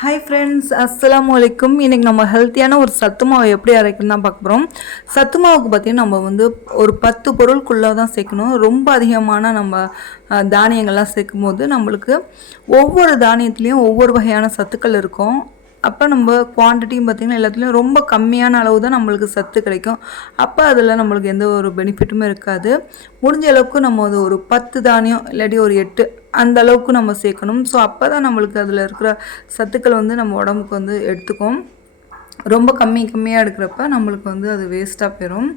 Hi friends, அஸ்ஸலாமு அலைக்கும். இன்றைக்கி நம்ம ஹெல்த்தியான ஒரு சத்து மாவு எப்படி அரைக்கணும் தான் பார்க்க போகிறோம். சத்து மாவுக்கு பார்த்திங்கன்னா நம்ம வந்து ஒரு 10 பொருளுக்குள்ளே தான் சேர்க்கணும். ரொம்ப அதிகமான நம்ம தானியங்கள்லாம் சேர்க்கும் போது நம்மளுக்கு ஒவ்வொரு தானியத்துலேயும் ஒவ்வொரு வகையான சத்துக்கள் இருக்கும். அப்போ நம்ம குவான்டிட்டியும் பார்த்திங்கன்னா எல்லாத்துலேயும் ரொம்ப கம்மியான அளவு தான் நம்மளுக்கு சத்து கிடைக்கும். அப்போ அதில் நம்மளுக்கு எந்த ஒரு பெனிஃபிட்டுமே இருக்காது. முடிஞ்ச அளவுக்கு நம்ம அது ஒரு 10 தானியம் இல்லாட்டி ஒரு 8 அந்த அளவுக்கு நம்ம சேர்க்கணும். ஸோ அப்போ தான் நம்மளுக்கு அதில் இருக்கிற சத்துக்கள் வந்து நம்ம உடம்புக்கு வந்து எடுத்துக்கும். ரொம்ப கம்மியாக எடுக்கிறப்ப நம்மளுக்கு வந்து அது வேஸ்ட்டாக போயிடும்.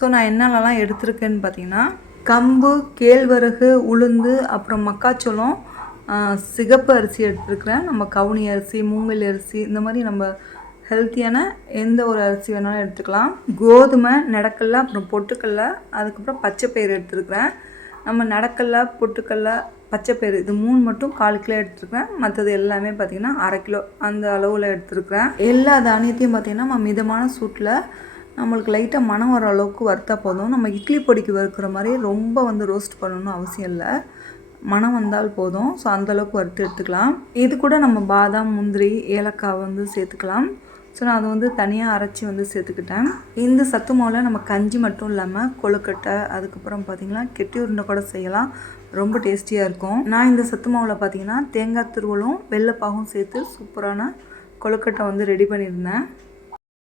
ஸோ நான் என்னென்னலாம் எடுத்திருக்கேன்னு பார்த்திங்கன்னா, கம்பு, கேழ்வரகு, உளுந்து, அப்புறம் மக்காச்சோளம், சிகப்பு அரிசி எடுத்துருக்கிறேன். நம்ம கவுனி அரிசி, மூங்கல் அரிசி, இந்த மாதிரி நம்ம ஹெல்த்தியான எந்த ஒரு அரிசி வேணாலும் எடுத்துக்கலாம். கோதுமை, நடக்கல்ல, அப்புறம் பொட்டுக்கல்ல, அதுக்கப்புறம் பச்சைப்பயிறு எடுத்துருக்கிறேன். நம்ம நடக்கல்ல, பொட்டுக்கல்ல, பச்சைப்பயிறு இது 3 மட்டும் 4 கிலோ எடுத்துருக்கிறேன். மற்றது எல்லாமே பார்த்திங்கன்னா 1/2 கிலோ அந்த அளவில் எடுத்துருக்கிறேன். எல்லா தானியத்தையும் பார்த்திங்கன்னா நம்ம மிதமான சூட்டில் நம்மளுக்கு லைட்டாக மணம் வர அளவுக்கு வறுத்தா போதும். நம்ம இட்லி பொடிக்கு வறுக்கிற மாதிரி ரொம்ப வந்து ரோஸ்ட் பண்ணணும்னு அவசியம் இல்லை. மணம் வந்தால் போதும். ஸோ அந்தளவுக்கு வறுத்து எடுத்துக்கலாம். இது கூட நம்ம பாதாம், முந்திரி, ஏலக்காய் வந்து சேர்த்துக்கலாம். ஸோ நான் அதை வந்து தனியாக அரைச்சி வந்து சேர்த்துக்கிட்டேன். இந்த சத்து மாவில் நம்ம கஞ்சி மட்டும் இல்லாமல் கொழுக்கட்டை, அதுக்கப்புறம் பார்த்திங்கன்னா கெட்டி உருண்டை கூட செய்யலாம். ரொம்ப டேஸ்டியாக இருக்கும். நான் இந்த சத்து மாவில் பார்த்திங்கன்னா தேங்காய் துருவலும் வெள்ளைப்பாகும் சேர்த்து சூப்பரான கொழுக்கட்டை வந்து ரெடி பண்ணியிருந்தேன்.